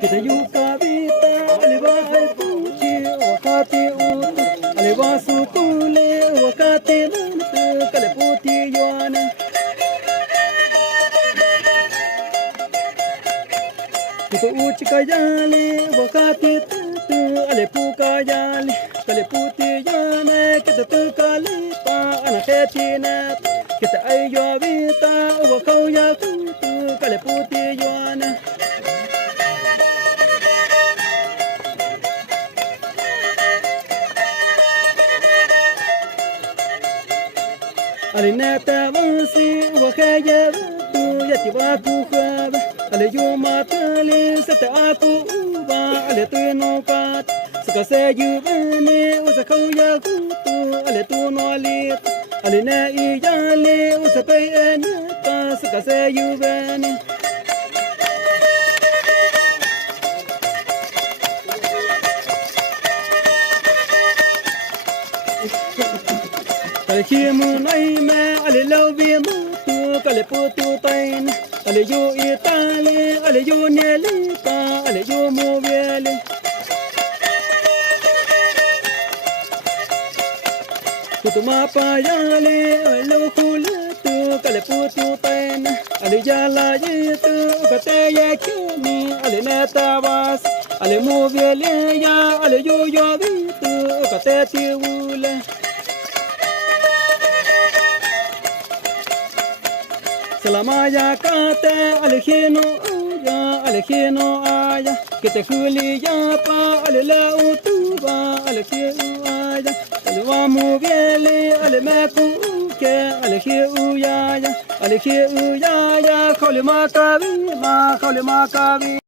kita yuka vita alibai puchi wakati utu alibasu kule wakati nantu kaleputi yuana kita uchi kayali wakati tatu alepuka yali kaleputi yuana kita tukalipa anaketina kita ayo vita wakau ya kutu kaleputi yuana alinata vansi wakaya tu yati waku khaba ale yuma tali sata aku uba ale tu no pat saka se yubane usa kauya kutu ale tu no alit ale na iyale usa pe enata saka se yubane ale himu nai me ale lobi mutu kale putu tain ale yo itali ale yo nelita ale yo moviele putu mapa yale ale kuletu kale putu tain ale yala yitu kate yakini ale netabas ale moviele ya ale yo vitu kate tiwule Salamaya kate alejino aya que te juli ya pa ale la utuba alejino aya ale vamos viele ale me que alejio ya ya khole makabi